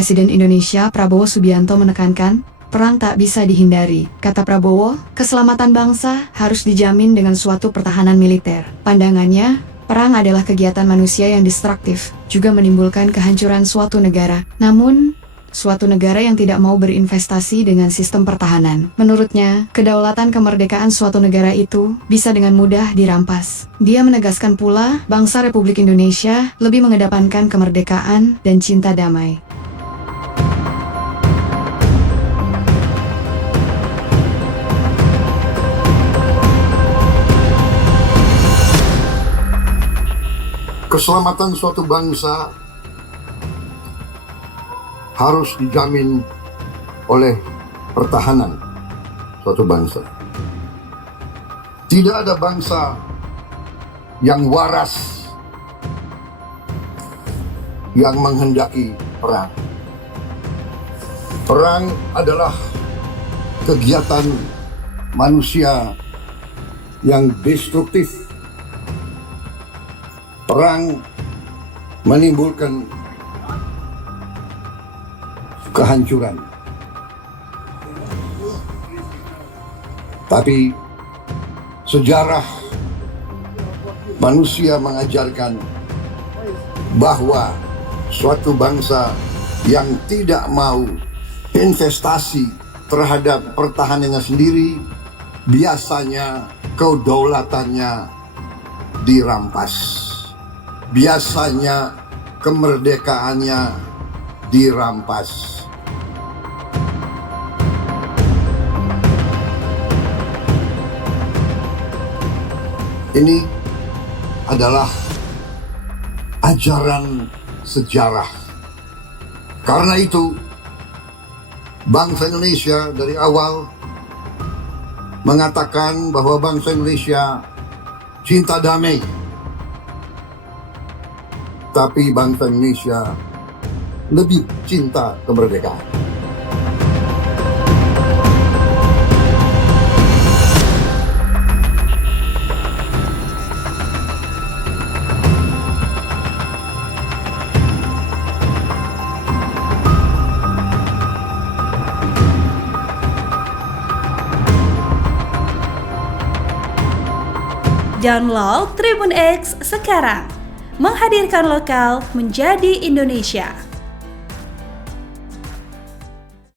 Presiden Indonesia Prabowo Subianto menekankan, perang tak bisa dihindari. Kata Prabowo, keselamatan bangsa harus dijamin dengan suatu pertahanan militer. Pandangannya, perang adalah kegiatan manusia yang destruktif, juga menimbulkan kehancuran suatu negara. Namun, suatu negara yang tidak mau berinvestasi dengan sistem pertahanan. Menurutnya, kedaulatan kemerdekaan suatu negara itu bisa dengan mudah dirampas. Dia menegaskan pula, bangsa Republik Indonesia lebih mengedepankan kemerdekaan dan cinta damai. Keselamatan suatu bangsa harus dijamin oleh pertahanan suatu bangsa. Tidak ada bangsa yang waras yang menghendaki perang. Perang adalah kegiatan manusia yang destruktif. Perang menimbulkan kehancuran. Tapi sejarah manusia mengajarkan bahwa suatu bangsa yang tidak mau investasi terhadap pertahanannya sendiri, biasanya kedaulatannya dirampas. Biasanya kemerdekaannya dirampas. Ini adalah ajaran sejarah. Karena itu, bangsa Indonesia dari awal mengatakan bahwa bangsa Indonesia cinta damai. Tapi bangsa Indonesia lebih cinta kemerdekaan. Download Tribun X sekarang, menghadirkan lokal menjadi Indonesia.